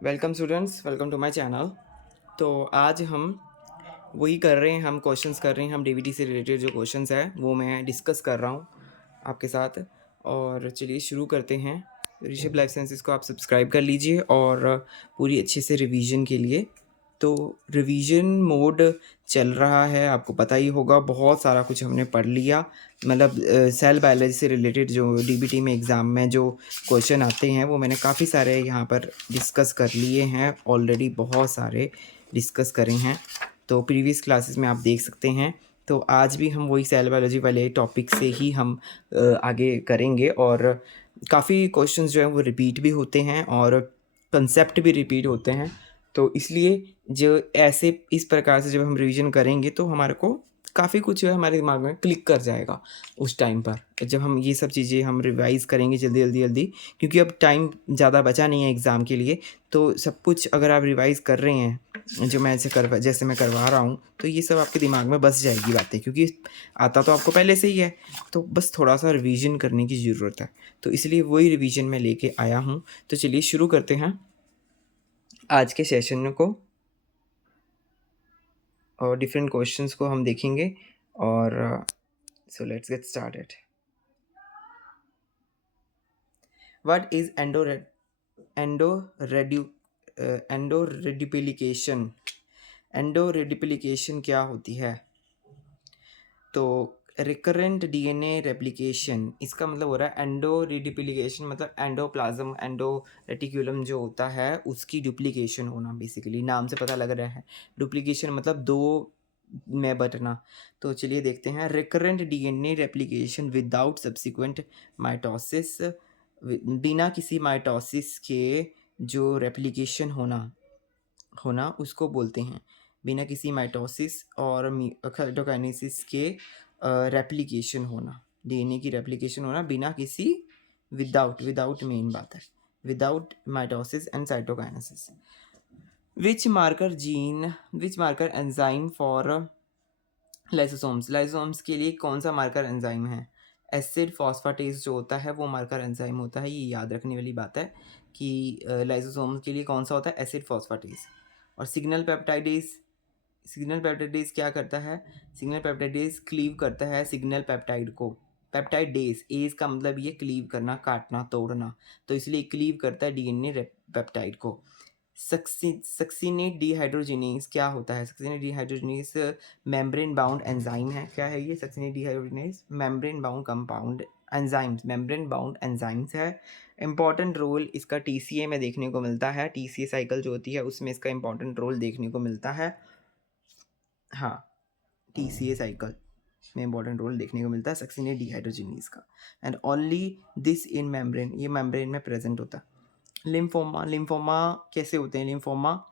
Welcome students, welcome to my channel. तो आज हम वही कर रहे हैं, हम क्वेश्चंस कर रहे हैं, हम डीबीटी से रिलेटेड जो क्वेश्चंस है वो मैं डिस्कस कर रहा हूँ आपके साथ। और चलिए शुरू करते हैं। ऋषभ लाइफ साइंसेस को आप सब्सक्राइब कर लीजिए और पूरी अच्छे से रिवीजन के लिए। तो रिवीजन मोड चल रहा है, आपको पता ही होगा, बहुत सारा कुछ हमने पढ़ लिया। मतलब सेल बायोलॉजी से रिलेटेड जो डीबीटी में एग्ज़ाम में जो क्वेश्चन आते हैं वो मैंने काफ़ी सारे यहाँ पर डिस्कस कर लिए हैं ऑलरेडी, बहुत सारे डिस्कस करे हैं। तो प्रीवियस क्लासेस में आप देख सकते हैं। तो आज भी हम वही सेल बायोलॉजी वाले टॉपिक से ही हम आगे करेंगे। और काफ़ी क्वेश्चंस जो हैं वो रिपीट भी होते हैं और कंसेप्ट भी रिपीट होते हैं। तो इसलिए जो ऐसे इस प्रकार से जब हम रिवीजन करेंगे तो हमारे को काफ़ी कुछ जो है हमारे दिमाग में क्लिक कर जाएगा उस टाइम पर, जब हम ये सब चीज़ें हम रिवाइज करेंगे जल्दी जल्दी जल्दी। क्योंकि अब टाइम ज़्यादा बचा नहीं है एग्ज़ाम के लिए। तो सब कुछ अगर आप रिवाइज कर रहे हैं जो मैं जैसे मैं करवा रहा हूँ, तो ये सब आपके दिमाग में बस जाएगी बातें, क्योंकि आता तो आपको पहले से ही है। तो बस थोड़ा सा रिवीजन करने की ज़रूरत है। तो इसलिए वही रिवीजन मैं लेके आया हूँ। तो चलिए शुरू करते हैं आज के सेशन को। और डिफरेंट क्वेश्चंस को हम देखेंगे। और so let's get started. What is endoreduplication? Endoreduplication क्या होती है? तो रिकरेंट डीएनए रेप्लिकेशन, इसका मतलब हो रहा है एंडोरेडिपिलिकेशन, मतलब एंडोप्लाज्म एंडो रेटिक्यूलम जो होता है उसकी डुप्लीकेशन होना। बेसिकली नाम से पता लग रहा है, डुप्लीकेशन मतलब दो में बटना। तो चलिए देखते हैं। Recurrent DNA replication without subsequent mitosis, बिना किसी माइटोसिस के जो रेप्लिकेशन होना होना उसको बोलते हैं। बिना किसी माइटोसिस और साइटोकाइनेसिस के रेप्लिकेशन होना, डीएनए की रेप्लिकेशन होना बिना किसी, विदाउट मेन बात है, without mitosis and cytokinesis. Which marker enzyme for lysosomes? Lysosomes के लिए कौन सा मार्कर एंजाइम है? एसिड फॉस्फेटेज जो होता है वो मार्कर एंजाइम होता है। ये याद रखने वाली बात है कि लाइसोसोम्स के लिए कौन सा होता है? Acid phosphatase. और सिग्नल पेप्टाइडेज क्या करता है? सिग्नल पेप्टाइडेज क्लीव करता है सिग्नल पेप्टाइड को। पेप्टाइडेज, एज का मतलब ये क्लीव करना, काटना, तोड़ना। तो इसलिए क्लीव करता है डीएनए पेप्टाइड को। सक्सिनेट डिहाइड्रोजिनेज क्या होता है? Succinate dehydrogenase membrane bound enzyme है। क्या है ये succinate dehydrogenase? Membrane bound compound enzymes, membrane bound enzymes है। इंपॉर्टेंट रोल इसका टीसीए में देखने को मिलता है। टीसीए साइकिल जो होती है उसमें इसका इंपॉर्टेंट रोल देखने को मिलता है। हाँ, टीसीए साइकिल में इंपॉर्टेंट रोल देखने को मिलता है सक्सिनेट डिहाइड्रोजिनेज का। And only this in membrane, ये मेम्ब्रेन में प्रेजेंट होता है। लिम्फोमा कैसे होते हैं? Lymphoma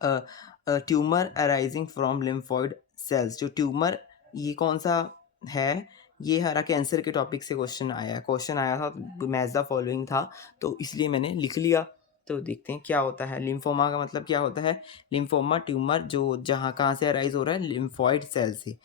tumour arising from lymphoid sales. जो ट्यूमर, ये कौन सा है? ये हमारा कैंसर के टॉपिक से क्वेश्चन आया था, मैच द फॉलोइंग था, तो इसलिए मैंने लिख लिया। तो देखते हैं क्या होता है। लिम्फोमा का मतलब क्या होता है? लिम्फोमा ट्यूमर जो जहाँ कहाँ से अराइज हो रहा है? लिम्फॉइड सेल से।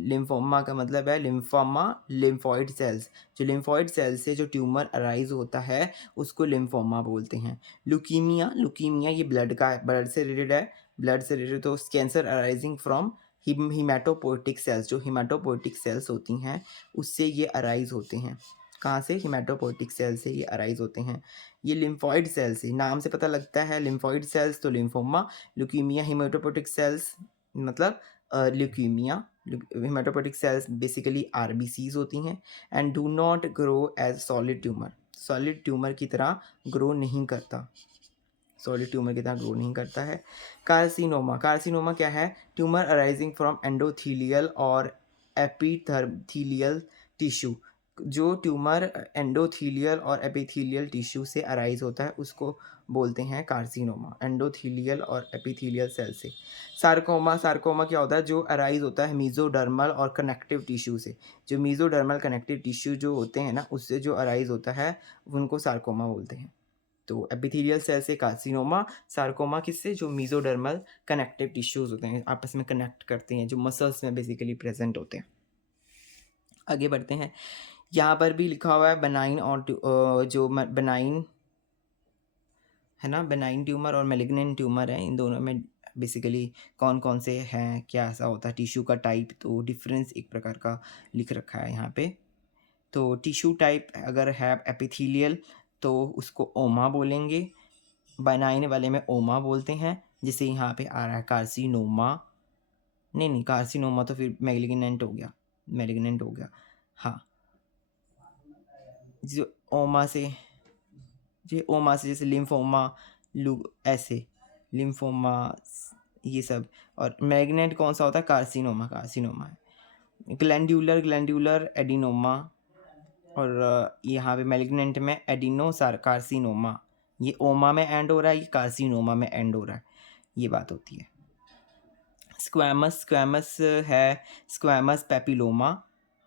लिम्फोमा का मतलब है लिम्फोमा लिम्फॉइड सेल्स। जो लिम्फॉइड सेल से जो ट्यूमर अराइज होता है उसको लिम्फोमा बोलते हैं। लुकीमिया ये ब्लड से रिलेटेड है। ब्लड से रिलेटेड, तो कैंसर अराइजिंग फ्रॉम हीमाटोपोइटिक सेल्स। जो हीमाटोपोइटिक सेल्स होती हैं उससे ये अराइज होते हैं। कहाँ से? हीमाटोपोइटिक सेल से ये अराइज होते हैं। ये लिम्फॉइड सेल्स से, नाम से पता लगता है लिम्फॉइड सेल्स, तो लिम्फोमा। ल्यूकीमिया हीमाटोपोइटिक सेल्स मतलब leukaemia. Haematopoietic cells basically RBCs होती हैं and do not grow as solid tumour. Solid tumour की तरह ग्रो नहीं करता, सॉलिड ट्यूमर की तरह ग्रो नहीं करता है। कार्सिनोमा क्या है? ट्यूमर अराइजिंग फ्रॉम एंडोथीलियल और एपिथेलियल टिश्यू। जो ट्यूमर एंडोथीलियल और एपिथेलियल टिश्यू से अराइज होता है उसको बोलते हैं कार्सिनोमा, एंडोथीलियल और एपिथेलियल सेल से। सार्कोमा क्या होता है? जो अराइज होता है मीजोडर्मल और कनेक्टिव टिश्यू से। जो मीजोडर्मल कनेक्टिव टिश्यू जो होते हैं ना, उससे जो अराइज होता है उनको सार्कोमा बोलते हैं। तो एपिथेलियल सेल से कार्सिनोमा, सार्कोमा किससे? जो मीजोडर्मल कनेक्टिव टिश्यूज होते हैं, आपस में कनेक्ट करते हैं, जो मसल्स में बेसिकली प्रेजेंट होते हैं। आगे बढ़ते हैं। यहाँ पर भी लिखा हुआ है बनाइन और जो बनाइन है ना, बेनाइन ट्यूमर और मैलिग्नेंट ट्यूमर है, इन दोनों में बेसिकली कौन कौन से हैं, क्या ऐसा होता है, टिश्यू का टाइप, तो डिफरेंस एक प्रकार का लिख रखा है यहाँ पे। तो टिश्यू टाइप अगर है एपिथेलियल तो उसको ओमा बोलेंगे, बेनाइन वाले में ओमा बोलते हैं, जैसे यहाँ पे आ रहा है कार्सिनोमा, नहीं कार्सिनोमा तो फिर मैलिग्नेंट हो गया, मैलिग्नेंट हो गया। हाँ, जो ओमा से, ये ओमा से जैसे लिम्फोमा, लू ऐसे लिम्फोमा, ये सब। और मैग्नेट कौन सा होता है, कार्सिनोमा, कार्सिनोमा है। ग्लैंड्यूलर, ग्लैंड्यूलर एडिनोमा, और यहाँ पे मैलिग्नेंट में एडिनोसार कार्सिनोमा, ये ओमा में एंड हो रहा है, ये कार्सिनोमा में एंड हो रहा है, ये बात होती है। स्क्वैमस, स्क्वैमस है स्क्वैमस पेपिलोमा,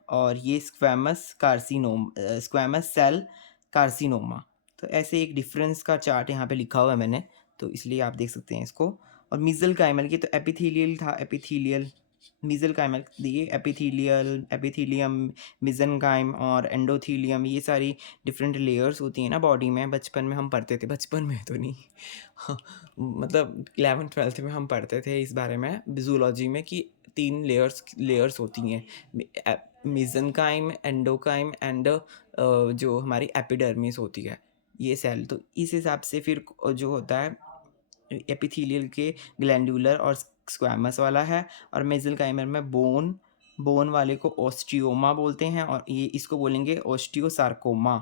और ये squamous carcinoma, squamous cell carcinoma. तो ऐसे एक डिफरेंस का चार्ट यहाँ पे लिखा हुआ है मैंने, तो इसलिए आप देख सकते हैं इसको। और मीजलकाइमल, ये तो एपिथेलियल था, एपिथेलियल, मीजलकाइमल दिए, एपिथेलियल, एपिथेलियम, मिजनकाइम और एंडोथेलियम, ये सारी डिफरेंट लेयर्स होती हैं ना बॉडी में। बचपन में हम पढ़ते थे, बचपन में तो नहीं हाँ, मतलब 11th-12th में हम पढ़ते थे इस बारे में जूलॉजी में, कि 3 लेयर्स होती हैं, मिजनकाइम, एंडोकाइम एंड जो हमारी एपिडर्मिस होती है, ये सेल। तो इस हिसाब से फिर जो होता है एपिथेलियल के ग्लैंडुलर और स्क्वैमस वाला है, और मेसेंकाइमल में बोन वाले को ओस्टियोमा बोलते हैं, और ये इसको बोलेंगे ओस्टियोसार्कोमा।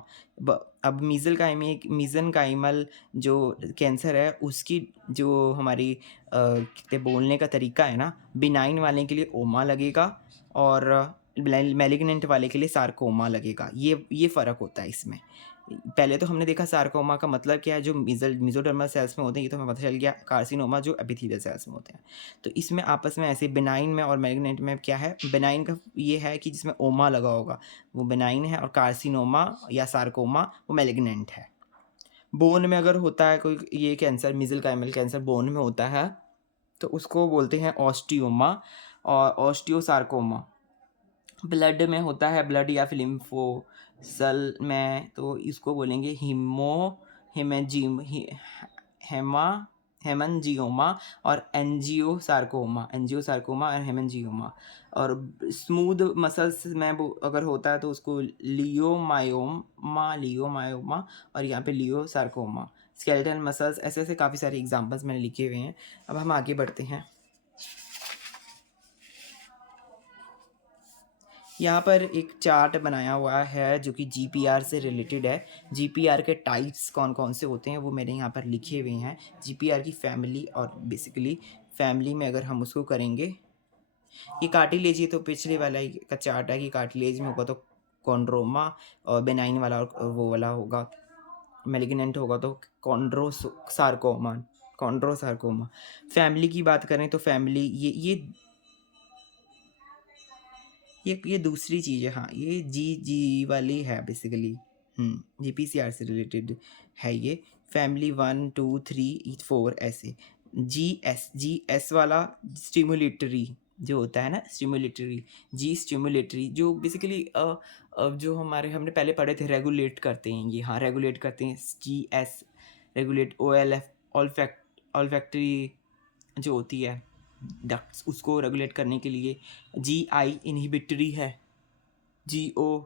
अब मीजनकाइमल जो कैंसर है उसकी जो हमारी कहते बोलने का तरीका है ना, बिनाइन वाले के लिए ओमा लगेगा और मैलिग्नेंट वाले के लिए सार्कोमा लगेगा, ये फ़र्क होता है इसमें। पहले तो हमने देखा सार्कोमा का मतलब क्या है, जो मेसोडर्मल सेल्स में होते हैं, ये तो हमें पता चल गया। कार्सिनोमा जो एपिथेलियल सेल्स में होते हैं। तो इसमें आपस में ऐसे बेनाइन में और मैलिग्नेंट में क्या है, बेनाइन का ये है कि जिसमें ओमा लगा होगा वो बेनाइन है, और कार्सिनोमा या सार्कोमा वो मैलिग्नेंट है। बोन में अगर होता है कोई ये कैंसर, मेसेंकाइमल कैंसर बोन में होता है तो उसको बोलते हैं ऑस्टियोमा और ऑस्टियोसार्कोमा। ब्लड में होता है, ब्लड या फिर लिम्फोसल में, तो इसको बोलेंगे हेमेजिम हेमा हेमनजियोमा और एंजियोसार्कोमा और हेमनजियोमा। और स्मूथ मसल्स में वो अगर होता है तो उसको लियोमायोमा और यहाँ पे लियोसार्कोमा। स्केलेटल मसल्स, ऐसे ऐसे काफ़ी सारे एग्जांपल्स मैंने लिखे हुए हैं। अब हम आगे बढ़ते हैं। यहाँ पर एक चार्ट बनाया हुआ है जो कि जीपीआर से रिलेटेड है। जीपीआर के टाइप्स कौन कौन से होते हैं वो मैंने यहाँ पर लिखे हुए हैं। जीपीआर की फैमिली, और बेसिकली फैमिली में अगर हम उसको करेंगे, ये कार्टिलेज, ये तो पिछले वाला ही का चार्ट है कि कार्टिलेज में होगा तो कॉन्ड्रोमा, और बेनाइन वाला और वो वाला होगा, मैलिग्नेंट होगा तो कॉन्ड्रोसार्कोमा। फैमिली की बात करें तो फैमिली ये दूसरी चीज़ है। हाँ, ये जी वाली है बेसिकली, जीपीसीआर से रिलेटेड है ये। फैमिली 1 2 3 4 ऐसे। जी एस वाला स्टिमुलेटरी जो होता है ना, स्टिमुलेटरी जो बेसिकली जो हमने पहले पढ़े थे, रेगुलेट करते हैं ये। हाँ, रेगुलेट करते हैं। GS रेगुलेट, OLF ऑल्फैक्टरी जो होती है डक्ट्स, उसको रेगुलेट करने के लिए। GI इनहिबिटरी है, GO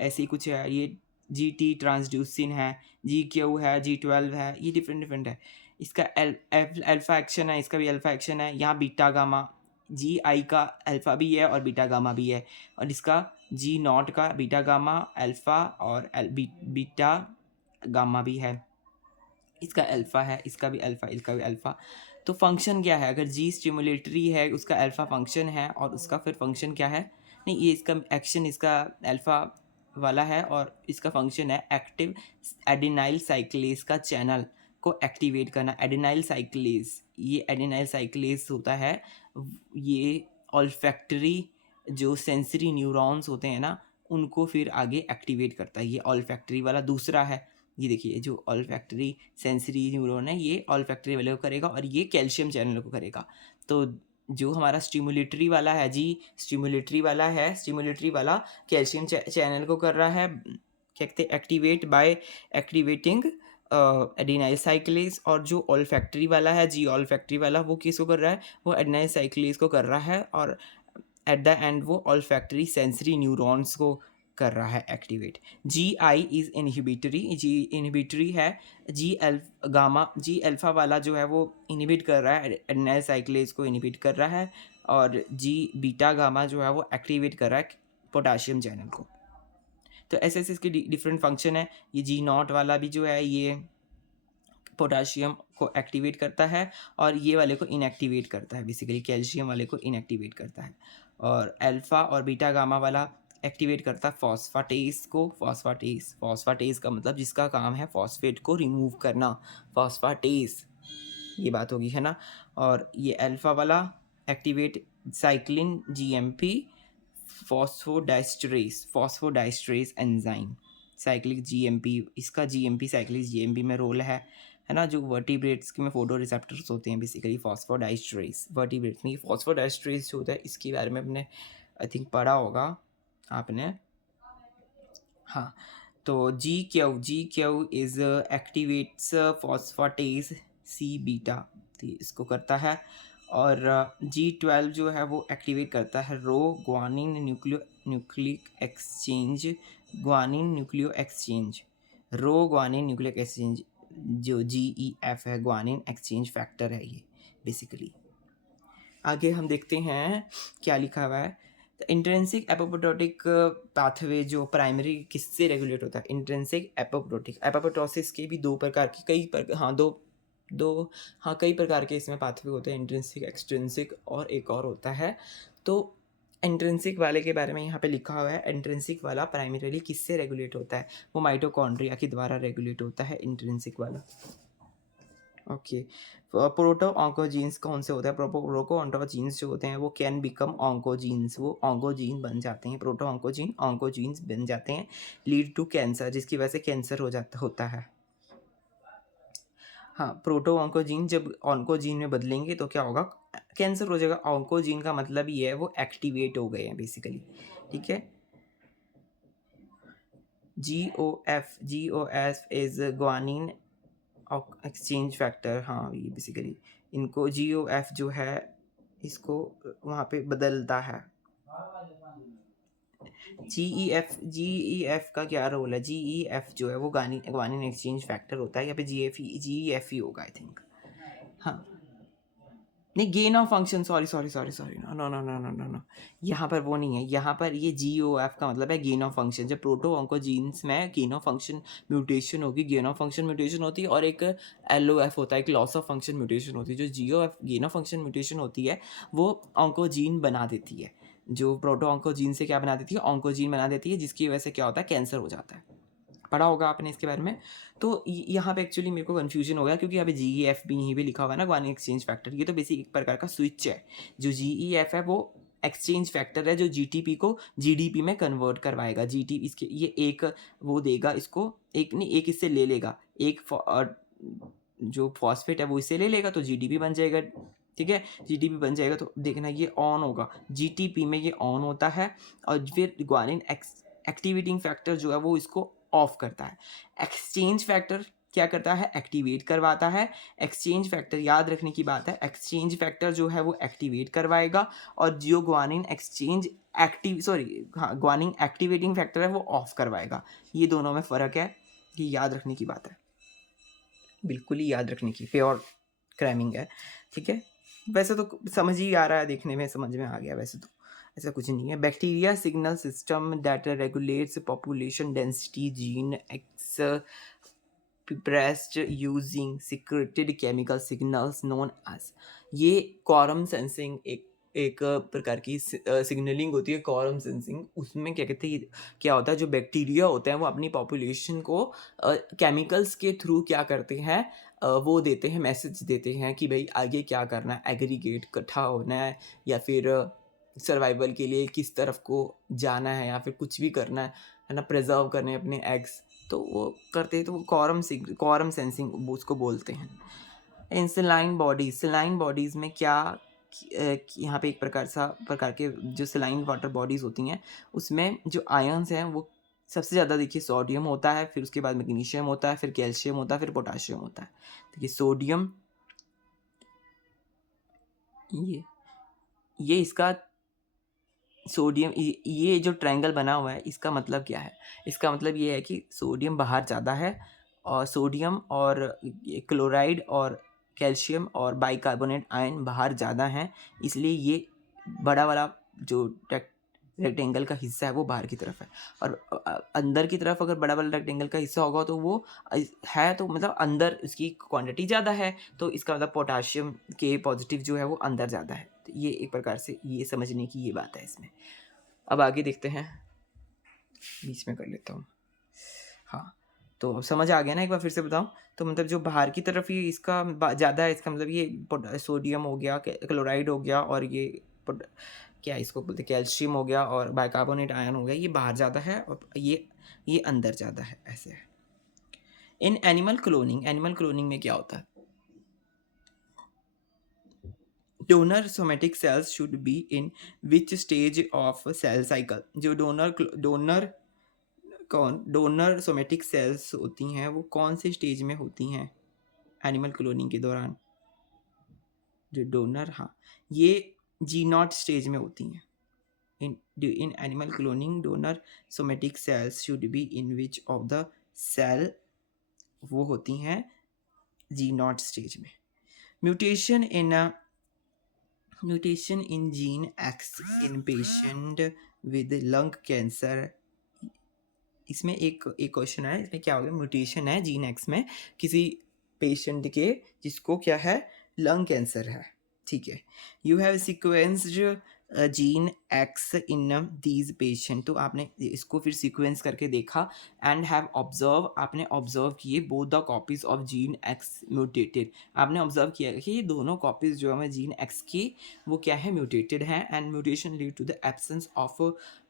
ऐसे ही कुछ है। ये GT ट्रांसड्यूसिन है, GQ है, G12 है, ये डिफरेंट है। इसका अल्फा एक्शन है, इसका भी अल्फा एक्शन है। यहाँ बीटा गामा, GI का अल्फा भी है और बीटा गामा भी है, और इसका G0 का बीटा गामा अल्फा और बीटा गामा भी है। इसका अल्फ़ा है, इसका भी अल्फ़ा, इसका भी अल्फ़ा। तो फंक्शन क्या है, अगर जी स्टिमुलेटरी है, उसका अल्फ़ा फंक्शन है, और उसका फिर फंक्शन क्या है, नहीं ये इसका एक्शन इसका अल्फ़ा वाला है, और इसका फंक्शन है एक्टिव एडिनाइल साइक्लेस का चैनल को एक्टिवेट करना। एडिनाइल साइक्लेस, ये एडिनाइल साइक्लेस होता है, ये ऑल्फैक्टरी जो सेंसरी न्यूरॉन्स होते हैं ना, उनको फिर आगे एक्टिवेट करता है। ये ऑल्फैक्टरी वाला दूसरा है। ये देखिए, जो ऑल्फैक्टरी सेंसरी न्यूरॉन है, ये ऑल्फैक्टरी वाले को करेगा, और ये कैल्शियम चैनल को करेगा। तो जो हमारा स्टिमुलेटरी वाला है, स्टिमुलेटरी वाला कैल्शियम चैनल को कर रहा है, क्या कहते हैं, activate by activating adenylyl cyclase, और जो ऑल्फैक्टरी वाला है, जी ऑल्फैक्टरी वाला, वो किसको कर रहा है, वो एडिनाइल साइक्लेज को कर रहा है, और एट द एंड वो ऑल्फैक्टरी सेंसरी न्यूरॉन्स को कर रहा है activate. G I is inhibitory, G inhibitory है। जी अल्फा वाला जो है वो इनहिबिट कर रहा है, एडिनाइल साइक्लेज को इनहिबिट कर रहा है, और जी बीटा गामा जो है वो एक्टिवेट कर रहा है पोटाशियम चैनल को। तो ऐसे ऐसे इसके डिफरेंट फंक्शन है। ये जी नॉट वाला भी जो है ये पोटाशियम को एक्टिवेट करता है, और ये वाले को इनएक्टिवेट करता है, बेसिकली कैल्शियम वाले को इनएक्टिवेट करता है। और अल्फ़ा और बीटा गामा वाला एक्टिवेट करता है फॉस्फाटेस को। फॉस्फाटेस का मतलब जिसका काम है फॉस्फेट को रिमूव करना, फॉस्फाटेस, ये बात होगी, है ना। और ये अल्फ़ा वाला activate cyclic GMP phosphodiesterase enzyme, cyclic GMP, इसका जीएमपी साइक्लिक जीएमपी में रोल है ना। जो वर्टिब्रेट्स के में फोटो रिसेप्टर्स होते हैं, बेसिकली फॉस्फोडाइस्ट्रेस वर्टिब्रेट्स में, फॉस्फोडाइस्ट्रेस जो होता है इसके बारे में अपने आई थिंक पढ़ा होगा आपने, हाँ। तो G q is activates phosphatase C beta, तो इसको करता है। और G12 जो है वो एक्टिवेट करता है रो ग्वानिन न्यूक्लिक एक्सचेंज, रो ग्वानिन न्यूक्लिक एक्सचेंज, जो GEF है, ग्वानिन एक्सचेंज फैक्टर है ये बेसिकली। आगे हम देखते हैं क्या लिखा हुआ है। इंट्रिंसिक एपोप्टोटिक पाथवे जो प्राइमरी किससे रेगुलेट होता है, इंट्रिंसिक एपोप्टोटिक, एपोप्टोसिस के भी दो प्रकार के कई प्रकार के इसमें पाथवे होते हैं, इंट्रिंसिक, एक्सट्रिंसिक, और एक और होता है। तो इंट्रिंसिक वाले के बारे में यहाँ पे लिखा हुआ है, इंट्रिंसिक वाला प्राइमरीली किससे रेगुलेट होता है, वो माइटोकॉन्ड्रिया के द्वारा रेगुलेट होता है इंट्रिंसिक वाला। ओके, प्रोटो ऑन्कोजीन्स कौन से होते हैं, प्रोको ऑन्कोजीन्स जो होते हैं वो कैन बिकम ऑन्कोजीन्स, वो ऑन्कोजीन बन जाते हैं, प्रोटो ऑन्कोजीन्स बन जाते हैं, लीड टू कैंसर, जिसकी वजह से कैंसर होता है। हाँ, प्रोटो ऑन्कोजीन जब ऑन्कोजीन में बदलेंगे तो क्या होगा, कैंसर हो जाएगा। ऑन्कोजीन का मतलब ये है वो एक्टिवेट हो गए हैं बेसिकली, ठीक है। GOF is guanine exchange factor, हाँ, ये बेसिकली इनको GOF जो है इसको वहाँ पे बदलता है। GEF का क्या रोल है, GEF जो है वो ग्वानिन एक्सचेंज फैक्टर होता है, यहाँ पे GEF ही होगा आई थिंक, हाँ। नहीं, gain of function, sorry, no, यहाँ पर वो नहीं है, यहाँ पर ये GOF का मतलब है गेन ऑफ फंक्शन। जब प्रोटो ऑन्कोजीन्स में गेन ऑफ फंक्शन म्यूटेशन होगी, गेन ऑफ फंक्शन म्यूटेशन होती है, और एक LOF होता है, एक लॉस ऑफ फंक्शन म्यूटेशन होती है। जो GOF gain of function mutation होती है वो ऑन्कोजीन बना देती है, जो प्रोटो ऑन्कोजीन से क्या बना देती है, ऑन्कोजीन बना देती है, जिसकी वजह से क्या होता है, कैंसर हो जाता है। पढ़ा होगा आपने इसके बारे में। तो यहाँ पे एक्चुअली मेरे को कन्फ्यूजन हो गया, क्योंकि यहाँ पे GEF भी यहीं पे लिखा हुआ है ना, ग्वानिन एक्सचेंज फैक्टर, ये तो बेसिक एक प्रकार का स्विच है। जो GEF है वो एक्सचेंज फैक्टर है जो GTP को GDP में कन्वर्ट करवाएगा। इसके ये एक वो देगा इसको, एक नहीं, एक इससे ले लेगा, एक जो फॉस्फेट है वो इससे ले लेगा, तो GDP बन जाएगा, ठीक है। GDP बन जाएगा तो देखना ये ऑन होगा, GTP में ये ऑन होता है, और फिर ग्वानिन एक्टिवेटिंग फैक्टर जो है वो इसको ऑफ करता है। एक्सचेंज फैक्टर क्या करता है, एक्टिवेट करवाता है। एक्सचेंज फैक्टर याद रखने की बात है, एक्सचेंज फैक्टर जो है वो एक्टिवेट करवाएगा, और जो ग्वानिन ग्वानिन एक्टिवेटिंग फैक्टर है वो ऑफ करवाएगा। ये दोनों में फ़र्क है, ये याद रखने की बात है, बिल्कुल ही याद रखने की, प्योर क्रैमिंग है, ठीक है। वैसे तो समझ ही आ रहा है, देखने में समझ में आ गया, वैसे तो ऐसा कुछ नहीं है। Bacteria signal system that regulates population density gene expressed using secreted chemical signals known as, ये quorum sensing एक प्रकार की सिग्नलिंग होती है, quorum sensing। उसमें क्या कहते हैं, क्या होता है, जो बैक्टीरिया होते हैं वो अपनी पॉपुलेशन को केमिकल्स के थ्रू क्या करते हैं, वो देते हैं, मैसेज देते हैं कि भाई आगे क्या करना है, एग्रीगेट इकट्ठा होना है, या फिर सर्वाइवल के लिए किस तरफ को जाना है, या फिर कुछ भी करना है ना, प्रिजर्व करने हैं अपने एग्स, तो वो करते हैं, तो कॉरम सेंसिंग उसको बोलते हैं। इन सलाइन बॉडीज़ में क्या, यहाँ पे एक प्रकार के जो सलाइन वाटर बॉडीज़ होती हैं उसमें जो आयंस हैं वो सबसे ज़्यादा देखिए सोडियम होता है, फिर उसके बाद मैग्नीशियम होता है, फिर कैल्शियम होता है, फिर पोटाशियम होता है। देखिए सोडियम, ये ये इसका सोडियम, ये जो ट्रायंगल बना हुआ है इसका मतलब क्या है? इसका मतलब ये है कि सोडियम बाहर ज़्यादा है और सोडियम और ये क्लोराइड और कैल्शियम और बाइकार्बोनेट आयन बाहर ज़्यादा हैं, इसलिए ये बड़ा वाला जो रेक्टेंगल का हिस्सा है वो बाहर की तरफ है। और अंदर की तरफ अगर बड़ा वाला रेक्टेंगल का हिस्सा होगा तो वो है, तो मतलब अंदर उसकी क्वांटिटी ज़्यादा है, तो इसका मतलब पोटाशियम के पॉजिटिव जो है वो अंदर ज़्यादा है। तो ये एक प्रकार से ये समझने की ये बात है इसमें। अब आगे देखते हैं, बीच में कर लेता हूँ। हाँ, तो अब समझ आ गया ना, एक बार फिर से बताऊँ? तो मतलब जो बाहर की तरफ ये इसका ज़्यादा है, इसका मतलब ये सोडियम हो गया, क्लोराइड हो गया, और ये क्या इसको बोलते हैं, कैल्शियम हो गया और बाइकार्बोनेट आयन हो गया, ये बाहर ज़्यादा है और ये अंदर ज़्यादा है, ऐसे है। इन एनिमल क्लोनिंग में क्या होता है? Donor somatic cells should be in which stage of cell cycle? जो डोनर सोमेटिक सेल्स होती हैं वो कौन से स्टेज में होती हैं एनिमल क्लोनिंग के दौरान? जो डोनर, हाँ, ये जी नॉट स्टेज में होती हैं। In animal cloning donor somatic cells should be in which of the cell, वो होती हैं जी नॉट स्टेज में। Mutation in gene X in patient with lung cancer, इसमें एक क्वेश्चन है, इसमें क्या हो गया, म्यूटेशन है जीन एक्स में किसी पेशेंट के जिसको क्या है, लंग कैंसर है, ठीक है। You have sequenced gene X in these patient, तो आपने इसको फिर सीक्वेंस करके देखा, एंड हैव ऑब्जर्व, आपने ऑब्जर्व किए both the copies of gene x mutated, आपने ऑब्जर्व किया कि ये दोनों कॉपीज जो है जीन एक्स की वो क्या है, म्यूटेटेड है, and mutation lead to the absence of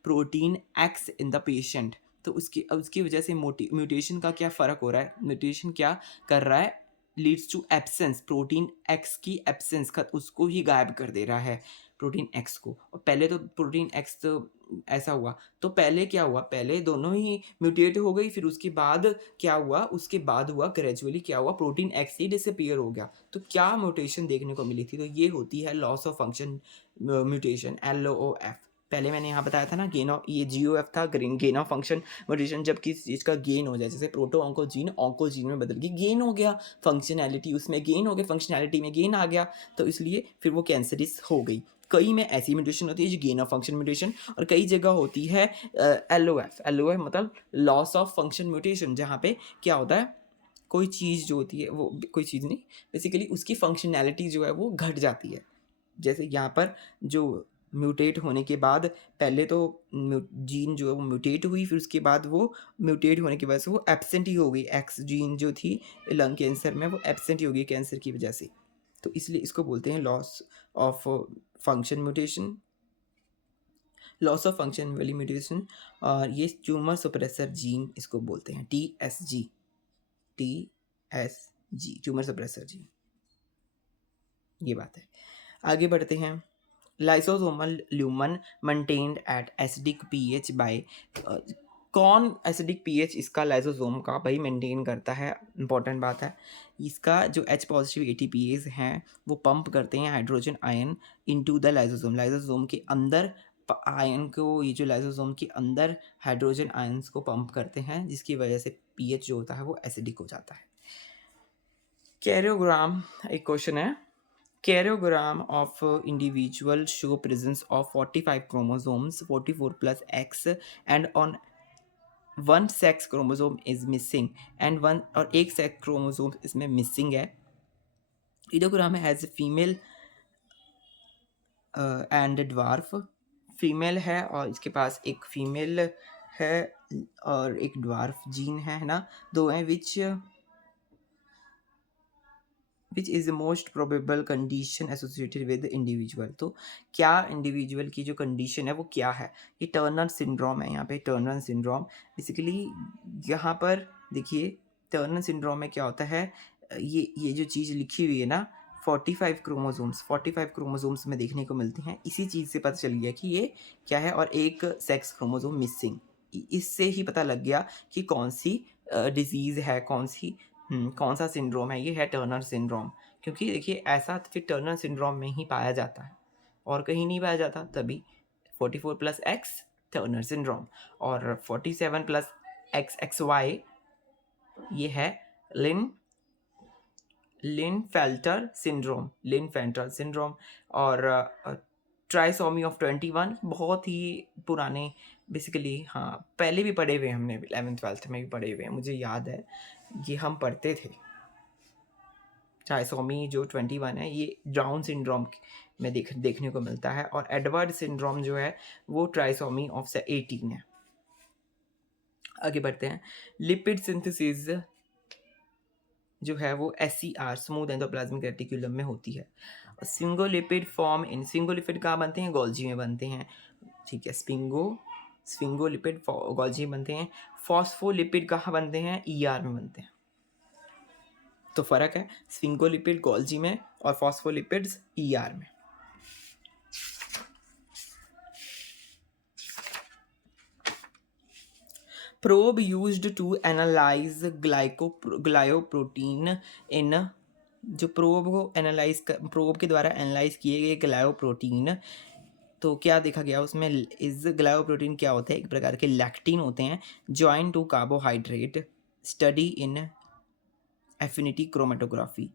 protein X in the patient. तो उसकी वजह से म्यूटेशन का क्या फ़र्क हो रहा है, म्यूटेशन क्या कर रहा है, leads to absence, protein X की एब्सेंस का, उसको ही गायब कर दे रहा है प्रोटीन एक्स को। और पहले तो प्रोटीन एक्स तो ऐसा हुआ, तो पहले क्या हुआ, पहले दोनों ही म्यूटेट हो गई, फिर उसके बाद क्या हुआ, उसके बाद हुआ ग्रेजुअली क्या हुआ, प्रोटीन एक्स ही डिसअपीयर हो गया। तो क्या म्यूटेशन देखने को मिली थी, तो ये होती है loss of function mutation, LOF। पहले मैंने यहाँ बताया था ना, ये GOF था, गेन ऑफ फंक्शन म्यूटेशन, जब किसी चीज़ का गेन हो जाए, जैसे प्रोटो ऑन्कोजीन में बदल के गेन हो गया, फंक्शनैलिटी उसमें गेन हो गया, फंक्शनैलिटी में गेन आ गया, तो इसलिए फिर वो कैंसरिस हो गई। कई में ऐसी म्यूटेशन होती है जो गेन ऑफ फंक्शन म्यूटेशन, और कई जगह होती है LOF मतलब लॉस ऑफ फंक्शन म्यूटेशन, जहाँ पे क्या होता है, कोई चीज़ जो होती है, वो कोई चीज़ नहीं, बेसिकली उसकी फंक्शनैलिटी जो है वो घट जाती है। जैसे यहाँ पर जो म्यूटेट होने के बाद, पहले तो जीन जो है वो म्यूटेट हुई, फिर उसके बाद वो म्यूटेट होने की वजह से वो एब्सेंट ही हो गई, एक्स जीन जो थी लंग कैंसर में वो एब्सेंट ही हो गई कैंसर की वजह से, तो इसलिए इसको बोलते हैं loss of function mutation, loss of function वाली म्यूटेशन। और ये ट्यूमर सप्रेसर जीन इसको बोलते हैं, TSG, ट्यूमर सप्रेसर जीन, ये बात है। आगे बढ़ते हैं। Lysosomal lumen maintained at acidic pH by, कौन एसिडिक pH इसका लाइसोसोम का भाई मेंटेन करता है, इंपॉर्टेंट बात है। इसका जो H पॉजिटिव ATPase हैं वो पंप करते हैं hydrogen ion into the lysosome, lysosome के अंदर आयन को, ये जो लाइसोसोम के अंदर हाइड्रोजन आयंस को पंप करते हैं, जिसकी वजह से pH जो होता है वो एसिडिक हो जाता है। कैरियोग्राम, एक क्वेश्चन है, Karyogram of individual show presence of 45 chromosomes, 44 plus X, and on one sex chromosome is missing, and one और एक sex chromosome इसमें missing है। Ideogram has female and dwarf, female है और इसके पास एक फीमेल है और एक ड्वार्फ जीन है ना, दो हैं, which is the most probable condition associated with individual, तो क्या इंडिविजुअल की जो कंडीशन है वो क्या है, ये टर्नर सिंड्रोम है, यहाँ पे टर्नर सिंड्रोम बेसिकली, यहाँ पर देखिए टर्नर सिंड्रोम में क्या होता है, ये जो चीज़ लिखी हुई है ना, 45 क्रोमोसोम्स में देखने को मिलती हैं, इसी चीज़ से पता चल गया कि ये क्या है, और एक सेक्स क्रोमोसोम मिसिंग, इससे ही पता लग गया कि कौन सी डिजीज़ है, कौन सा सिंड्रोम है, ये है टर्नर सिंड्रोम। क्योंकि देखिए ऐसा फिर टर्नर सिंड्रोम में ही पाया जाता है और कहीं नहीं पाया जाता, तभी 44 प्लस एक्स टर्नर सिंड्रोम और 47 प्लस एक्स एक्स वाई ये है लिन लिनफेल्टर सिंड्रोम और ट्राइसोमी ऑफ 21 बहुत ही पुराने बेसिकली, हाँ पहले भी पढ़े हुए हैं हमने, 11th-12th में भी पढ़े हुए हैं, मुझे याद है ये हम पढ़ते थे। ट्राइसोमी जो 21 है ये डाउन सिंड्रोम में देखने को मिलता है और एडवर्ड सिंड्रोम जो है वो ट्राइसोमी ऑफ 18 है। आगे बढ़ते हैं। लिपिड सिंथेसिस जो है वो SCR स्मूथ एंडोप्लाज्मिक रेटिकुलम में होती है। सिंगोलिपिड फॉर्म इन सिंगोलिपिड कहाँ बनते हैं? गोल्जी में बनते हैं, ठीक है। स्फिंगोलिपिड गोल्जी में बनते हैं। फॉस्फोलिपिड कहाँ बनते हैं? ER में बनते हैं। तो फर्क है स्फिंगोलिपिड गोल्जी में और फॉस्फोलिपिड्स ER में। Probe used to analyze ग्लायोप्रोटीन इन, जो प्रोब के द्वारा एनालाइज किए गए ग्लायोप्रोटीन, तो क्या देखा गया उसमें? इस ग्लायोप्रोटीन क्या होते हैं? एक प्रकार के लैक्टिन होते हैं join to carbohydrate. Study in affinity chromatography,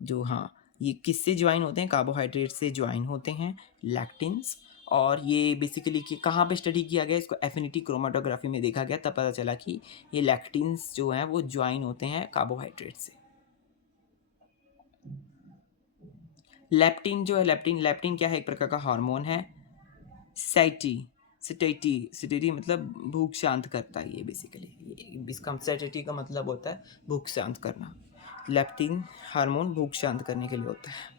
जो हाँ ये किससे ज्वाइन होते हैं? कार्बोहाइड्रेट से ज्वाइन होते हैं लैक्टिन्स। और ये बेसिकली कि कहाँ पे स्टडी किया गया इसको? एफिनिटी क्रोमेटोग्राफी में देखा गया, तब पता चला कि ये लैक्टिन्स जो हैं वो ज्वाइन होते हैं कार्बोहाइड्रेट से। लेप्टिन जो है, लेप्टिन क्या है? एक प्रकार का हार्मोन है। सैटिटी मतलब भूख शांत करता है, ये बेसिकली इसका सैटिटी का मतलब होता है भूख शांत करना। लेप्टिन हार्मोन भूख शांत करने के लिए होता है।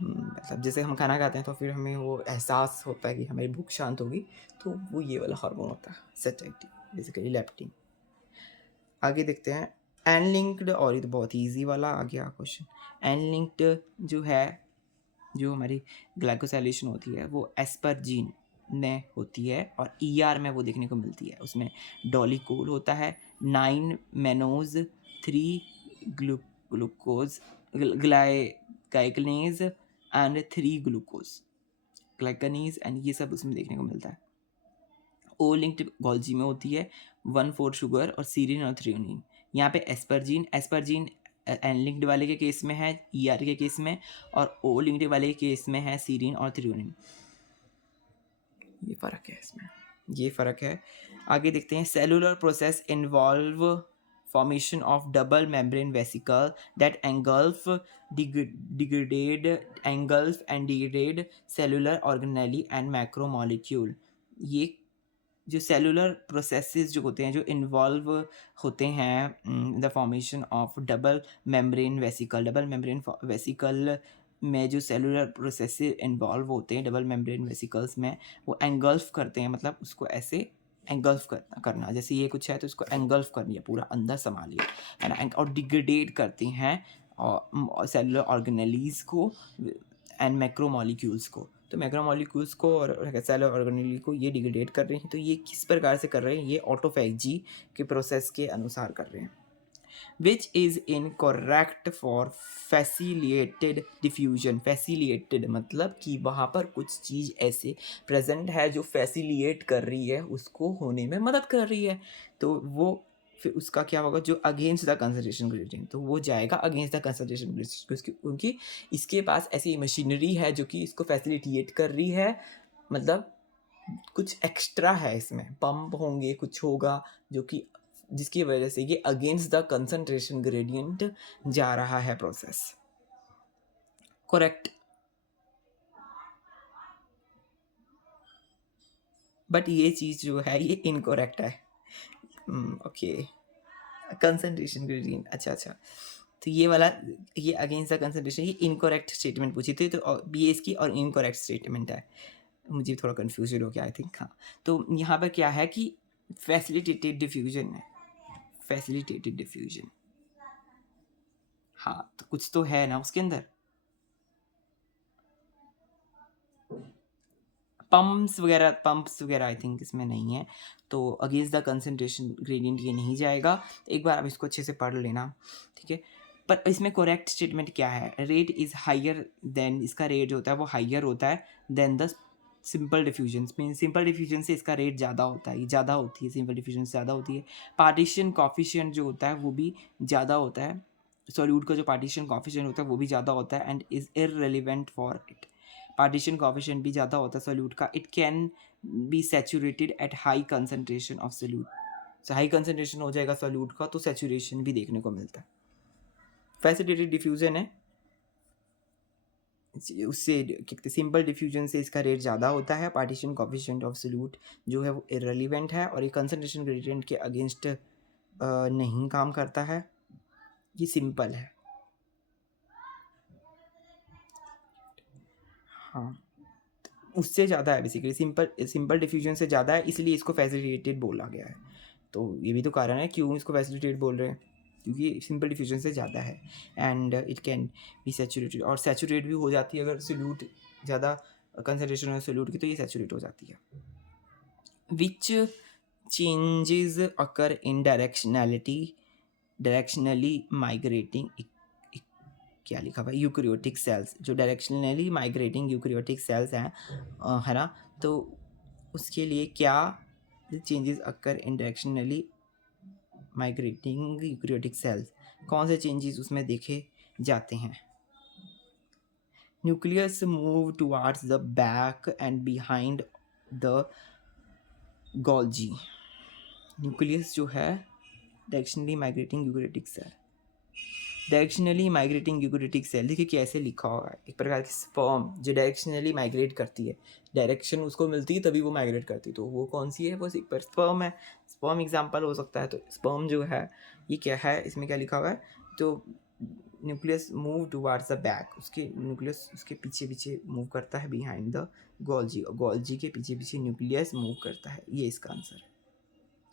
मतलब जैसे हम खाना खाते हैं तो फिर हमें वो एहसास होता है कि हमारी भूख शांत होगी, तो वो ये वाला हार्मोन होता है सैटिटी, बेसिकली लेप्टिन। आगे देखते हैं एनलिंक्ड, और ये तो बहुत ही ईजी वाला आ गया क्वेश्चन। एनलिंक्ड जो है, जो हमारी ग्लाइकोसाइलेशन होती है वो एस्परजीन में होती है और ER में वो देखने को मिलती है। उसमें डॉलीकोल होता है, 9 मेनोज, 3 ग्लूकोज ग्लाइकनेज एंड 3 ग्लाइकनेज एंड ये सब उसमें देखने को मिलता है। ओ लिंक्ड गोल्जी में होती है, 1,4 शुगर और सीरिन और थ्रियोनिन। यहाँ पे एस्परजीन एन लिंक्ड वाले के केस में है, ER के केस में, और ओ लिंक्ड वाले के केस में है सीरिन और थ्रियोनिन। ये फ़र्क है इसमें, ये फ़र्क है। आगे देखते हैं cellular process involve formation of double membrane vesicle that engulf and degrade cellular organelle and macromolecule। ये जो सेलुलर प्रोसेसेस जो होते हैं, जो इन्वॉल्व होते हैं the formation of double membrane vesicle में जो सेलुलर प्रोसेस इन्वॉल्व होते हैं डबल मेम्ब्रेन वेसिकल्स में, वो एंगल्फ करते हैं, मतलब उसको ऐसे एंगल्फ करना, जैसे ये कुछ है तो उसको एंगल्फ कर लिया, पूरा अंदर संभाल लिया है ना, और डिग्रेडेट करती हैं और सेलुलर ऑर्गेनेलीज को एंड मैक्रोमोलिक्यूल्स को। तो मैक्रोमोलिक्यूल्स को और सेलुलर ऑर्गेनेली को ये डिग्रेडेट कर रहे हैं। तो ये किस प्रकार से कर रहे हैं? ये ऑटोफैजी के प्रोसेस के अनुसार कर रहे हैं। Which is incorrect for facilitated diffusion. Facilitated मतलब कि वहाँ पर कुछ चीज़ ऐसे प्रेजेंट है जो फैसिलिएट कर रही है, उसको होने में मदद कर रही है, तो वो फिर उसका क्या होगा? जो अगेंस्ट द कंसंट्रेशन ग्रेडियंट, तो वो जाएगा अगेंस्ट द कंसंट्रेशन ग्रेडियंट, क्योंकि इसके पास ऐसी मशीनरी है जो कि इसको फैसिलिटेट कर रही है, मतलब कुछ एक्स्ट्रा है इसमें, पंप होंगे, कुछ होगा जो कि जिसकी वजह से ये अगेंस्ट द कंसंट्रेशन ग्रेडियंट जा रहा है प्रोसेस। करेक्ट। बट ये चीज़ जो है ये इनकरेक्ट है। ओके, कंसंट्रेशन ग्रेडियंट, अच्छा, तो ये वाला, ये अगेंस्ट द कंसंट्रेशन, ये इनकरेक्ट स्टेटमेंट पूछी थी, तो ये इसकी और इनकरेक्ट स्टेटमेंट है, मुझे थोड़ा कन्फ्यूजन हो गया आई थिंक। हाँ, तो यहाँ पर क्या है कि फैसिलिटेटेड डिफ्यूजन है, फैसिलिटेटेड डिफ्यूजन, हाँ तो कुछ तो है ना उसके अंदर। पंप्स वगैरह आई थिंक इसमें नहीं है, तो अगेंस्ट द कंसंट्रेशन ग्रेडियंट ये नहीं जाएगा। एक बार आप इसको अच्छे से पढ़ लेना, ठीक है। पर इसमें करेक्ट स्टेटमेंट क्या है, रेट इज़ हायर देन, इसका रेट जो होता है वो हायर होता है than the simple diffusion. Mean simple diffusion से इसका रेट ज़्यादा होता है, ज़्यादा होती है, सिंपल डिफ्यूजन से ज़्यादा होती है। पार्टीशन कॉफिशिएंट जो होता है वो भी ज़्यादा होता है, सॉल्यूट का जो पार्टीशन कॉफिशिएंट होता है वो भी ज़्यादा होता है, and is irrelevant for it. Partition coefficient भी ज़्यादा होता है सॉल्यूट का। It can be saturated at high concentration of solute. तो हाई कंसनट्रेशन हो जाएगा सॉल्यूट का तो सैचुरेशन भी देखने को मिलता है। फैसिलिटेटेड डिफ्यूजन है, उससे कितने सिंपल डिफ्यूजन से इसका रेट ज़्यादा होता है। पार्टीशन कॉफिशिएंट ऑफ सॉल्यूट जो है वो इररिलेवेंट है और ये कंसनट्रेशन ग्रेडियंट के अगेंस्ट नहीं काम करता है, ये सिंपल है। हाँ, उससे ज़्यादा है बेसिकली, सिंपल डिफ्यूजन से ज़्यादा है, इसलिए इसको फैसिलिटेटेड बोला गया है। तो ये भी तो कारण है क्यों इसको फैसिलिटेटेड बोल रहे हैं, क्योंकि सिंपल डिफ्यूजन से ज़्यादा है and it can be saturated, और सैचुरेट भी हो जाती है अगर सोल्यूट ज़्यादा कंसनट्रेशन है सोल्यूट की, तो ये सैचुरेट हो जाती है। Which changes occur in directionally migrating, क्या लिखा हुआ है, यूकैरियोटिक सेल्स, जो डायरेक्शनली माइग्रेटिंग यूकैरियोटिक सेल्स हैं, है ना, तो उसके लिए क्या changes occur in directionally migrating eukaryotic cells, कौन से चेंजेस उसमें देखे जाते हैं। Nucleus move towards the back and behind the Golgi. Nucleus जो है directionally migrating eukaryotic cell, directionally migrating eukaryotic cell, देखिए कैसे लिखा होगा, एक प्रकार की स्पर्म जो डायरेक्शनली माइग्रेट करती है, डायरेक्शन उसको मिलती है तभी वो माइग्रेट करती है, तो वो कौन सी है, वो एक पर स्पर्म है। स्पर्म एग्जांपल हो सकता है, तो स्पर्म जो है ये क्या है, इसमें क्या लिखा हुआ है, तो nucleus move towards the back, उसके न्यूक्लियस उसके पीछे पीछे मूव करता है, बिहाइंड द गोल्जी, और गोल्जी के पीछे पीछे न्यूक्लियस मूव करता है, ये इसका आंसर है।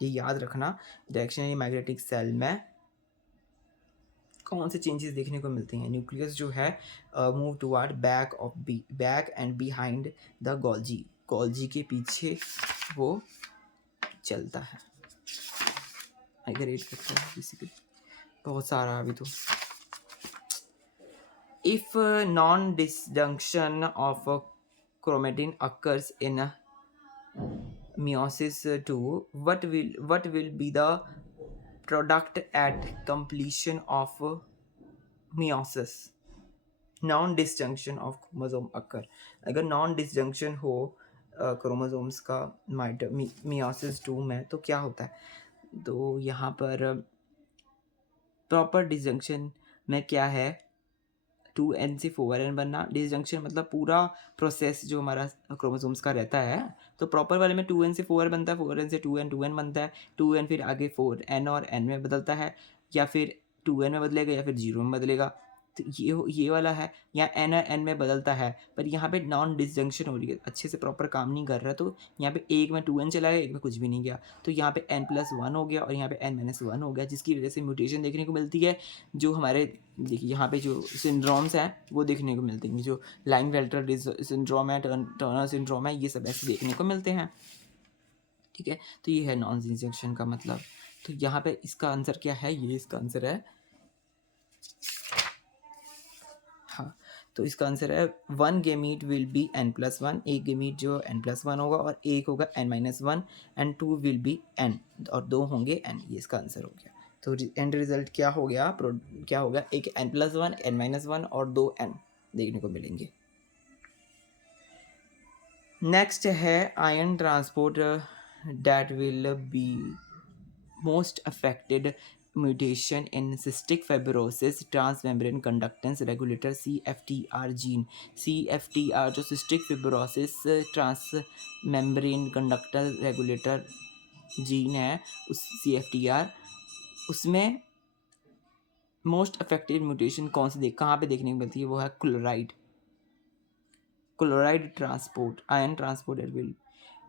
ये याद रखना, डायरेक्शनली माइग्रेटिक सेल में कौन से चेंजेस देखने को मिलते हैं। न्यूक्लियस जो है move toward back and behind the Golgi, Golgi के पीछे वो चलता है, माइग्रेट करता है बेसिकली, बहुत सारा अभी तो। If non disjunction of chromatin occurs in meiosis 2, what will be the product at completion of meiosis? Non disjunction of chromosome occur, अगर नॉन डिसजंक्शन हो क्रोमोसोम्स का मियोसिस 2 में, तो क्या होता है, तो यहाँ पर प्रॉपर डिसजंक्शन में क्या है, 2n से 4n बनना। डिसजंक्शन मतलब पूरा प्रोसेस जो हमारा क्रोमोसोम्स का रहता है, तो प्रॉपर वाले में 2n से 4n बनता है, 4n से 2n बनता है, 2n फिर आगे 4n और n में बदलता है, या फिर 2n में बदलेगा या फिर 0 में बदलेगा, तो ये वाला है, या एन और एन में बदलता है, पर यहाँ पे नॉन डिसजंक्शन हो रही है, अच्छे से प्रॉपर काम नहीं कर रहा, तो यहाँ पे एक में 2n चला गया, एक में कुछ भी नहीं गया, तो यहाँ पे n+1 हो गया और यहाँ पे n-1 हो गया, जिसकी वजह से म्यूटेशन देखने को मिलती है, जो हमारे देखिए यहाँ पे जो सिंड्रोम्स हैं वो देखने को मिलते हैं, जो लाइंगवेल्टर सिंड्रोम है, टर्नर सिंड्रोम है, ये सब ऐसे देखने को मिलते हैं, ठीक है। तो ये है नॉन डिसजंक्शन का मतलब। तो यहाँ पे इसका आंसर क्या है, ये इसका आंसर है, हाँ, तो इसका आंसर है 1 गेमीट विल बी n+1, एक गेमीट जो n+1 होगा और एक होगा n-1, and 2 will be n, और 2 होंगे n, ये इसका आंसर हो गया। तो एंड रिजल्ट क्या हो गया, क्या होगा, एक n+1, n-1 और 2 n देखने को मिलेंगे। नेक्स्ट है ion transport that will be most affected mutation in cystic fibrosis transmembrane conductance regulator CFTR gene। CFTR जो cystic fibrosis transmembrane conductor regulator gene है, उस CFTR उसमें मोस्ट अफेक्टेड म्यूटेशन कौन सी कहाँ पे देखने को मिलती है, वो है chloride transport, ion transport will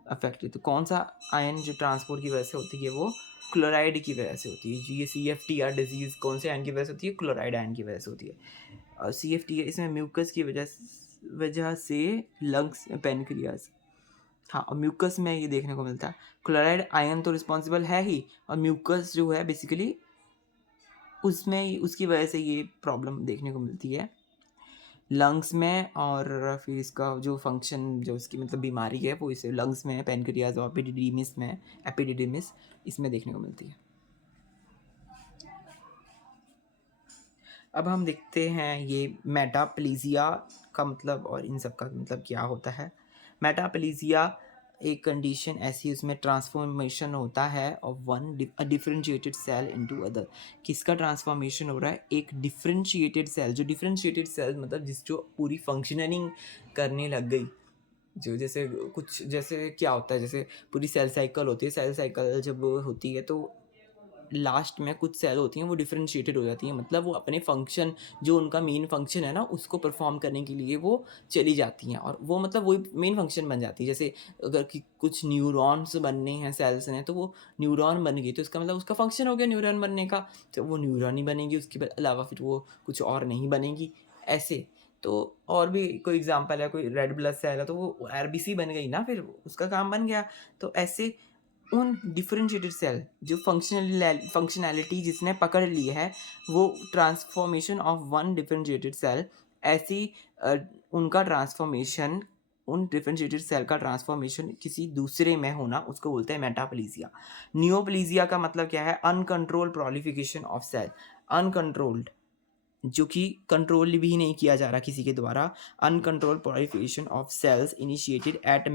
affected. तो कौन सा आयन जो ट्रांसपोर्ट की वजह से होती है, वो क्लोराइड की वजह से होती है। ये CFTR डिजीज़ कौन से आयन की वजह से होती है, क्लोराइड आयन की वजह से होती है। CFTR इसमें म्यूकस की वजह से लंग्स, पेनक्रियाज हाँ, और म्यूकस में ये देखने को मिलता है। क्लोराइड आयन तो रिस्पॉन्सिबल है ही, और म्यूकस जो है बेसिकली उसमें उसकी वजह से ये प्रॉब्लम देखने को मिलती है लंग्स में। और फिर इसका जो फंक्शन, जो इसकी मतलब बीमारी है, वो इसे लंग्स में, पेनक्रियाज और एपिडिडिमिस में, एपिडिडिमिस इसमें देखने को मिलती है। अब हम देखते हैं ये मेटाप्लीजिया का मतलब और इन सब का मतलब क्या होता है। मेटाप्लीजिया एक कंडीशन ऐसी, उसमें ट्रांसफॉर्मेशन होता है of one differentiated cell into other. किसका ट्रांसफॉर्मेशन हो रहा है? एक डिफरेंशिएटेड सेल। जो डिफरेंशिएटेड सेल मतलब जो पूरी फंक्शनिंग करने लग गई, जो जैसे कुछ जैसे क्या होता है, जैसे पूरी सेल साइकिल होती है, सेल साइकिल जब होती है तो लास्ट में कुछ सेल होती हैं वो डिफरेंशिएटेड हो जाती हैं, मतलब वो अपने फंक्शन, जो उनका मेन फंक्शन है ना, उसको परफॉर्म करने के लिए वो चली जाती हैं, और वो मतलब वही मेन फंक्शन बन जाती है। जैसे अगर कि कुछ न्यूरॉन्स बनने हैं सेल्स ने, तो वो न्यूरॉन बन गई तो इसका मतलब उसका फंक्शन हो गया न्यूरॉन बनने का, तो वो न्यूरॉन ही बनेगी, उसके अलावा फिर वो कुछ और नहीं बनेगी। ऐसे तो और भी कोई एग्जांपल है, कोई रेड ब्लड सेल है तो वो आरबीसी बन गई ना, फिर उसका काम बन गया। तो ऐसे उन डिफरेंशिएटेड सेल जो फंक्शनैलिटी जिसने पकड़ ली है, वो transformation of one differentiated cell, ऐसी उनका ट्रांसफॉर्मेशन, उन डिफरेंशिएटेड सेल का ट्रांसफॉर्मेशन किसी दूसरे में होना, उसको बोलते हैं मेटाप्लीजिया। नियोप्लीजिया का मतलब क्या है? Uncontrolled proliferation of cell. Uncontrolled, जो कि कंट्रोल भी नहीं किया जा रहा किसी के द्वारा। Uncontrolled proliferation of cells initiated at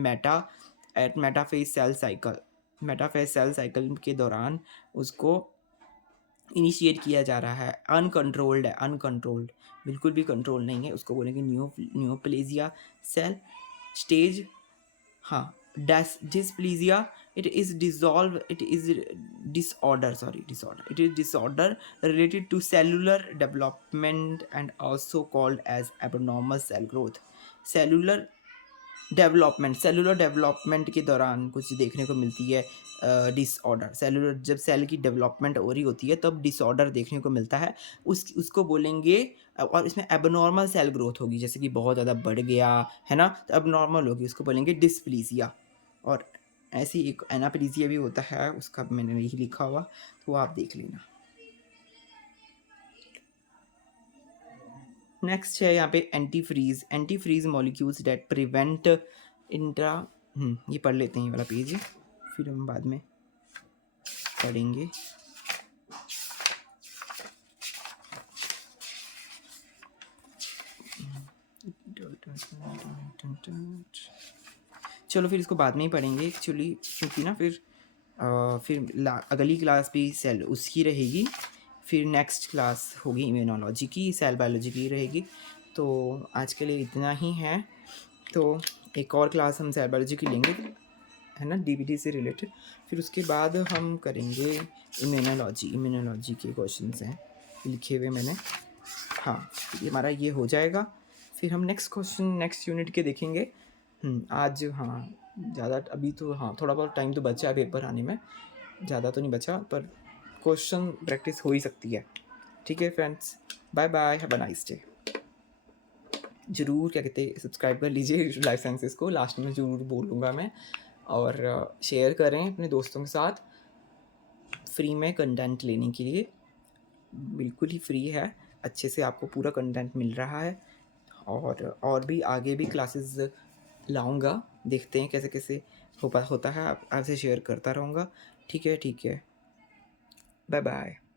metaphase cell cycle. Metaphase cell cycle के दौरान उसको इनिशिएट किया जा रहा है। अनकंट्रोल्ड है, अनकंट्रोल्ड, बिल्कुल भी कंट्रोल नहीं है, उसको बोलेंगे नियोप्लेजिया सेल स्टेज। हाँ, dysplasia, it is disorder, sorry, disorder, it is disorder related to cellular development and also called as abnormal cell growth। Cellular development के दौरान कुछ देखने को मिलती है डिसऑर्डर। सेलुलर, जब सेल की डेवलपमेंट हो रही होती है तब डिसऑर्डर देखने को मिलता है, उसको बोलेंगे। और इसमें एबनॉर्मल सेल ग्रोथ होगी, जैसे कि बहुत ज़्यादा बढ़ गया है ना, तो एबनॉर्मल होगी, उसको बोलेंगे डिस्प्लीजिया। और ऐसी एक एनाप्लीजिया भी होता है, उसका मैंने नहीं लिखा हुआ, तो आप देख लेना। नेक्स्ट है यहाँ पे antifreeze. Antifreeze molecules that prevent intra, ये पढ़ लेते हैं ये वाला पेज, फिर हम बाद में पढ़ेंगे। चलो फिर इसको बाद में ही पढ़ेंगे एक्चुअली, क्योंकि ना फिर अगली क्लास भी सेल उसकी रहेगी, फिर नेक्स्ट क्लास होगी इम्यूनोलॉजी की, सेल बायोलॉजी की रहेगी। तो आज के लिए इतना ही है, तो एक और क्लास हम सेल बायोलॉजी की लेंगे, है ना, डीबीटी से रिलेटेड। फिर उसके बाद हम करेंगे इम्यूनोलॉजी के क्वेश्चंस हैं लिखे हुए मैंने। हाँ, ये हमारा ये हो जाएगा, फिर हम नेक्स्ट क्वेश्चन नेक्स्ट यूनिट के देखेंगे। आज हाँ ज़्यादा अभी तो हाँ थोड़ा बहुत टाइम तो बचा है पेपर आने में, ज़्यादा तो नहीं बचा, पर क्वेश्चन प्रैक्टिस हो ही सकती है। ठीक है friends, bye bye, have a nice day. ज़रूर क्या कहते हैं, सब्सक्राइब कर लीजिए लाइफ साइंसेस को, लास्ट में ज़रूर बोलूँगा मैं, और शेयर करें अपने दोस्तों के साथ। फ्री में कंटेंट लेने के लिए बिल्कुल ही फ्री है, अच्छे से आपको पूरा कंटेंट मिल रहा है, और भी आगे भी क्लासेस लाऊंगा, देखते हैं कैसे कैसे होता है, आपसे शेयर करता रहूँगा। ठीक है, बाय बाय।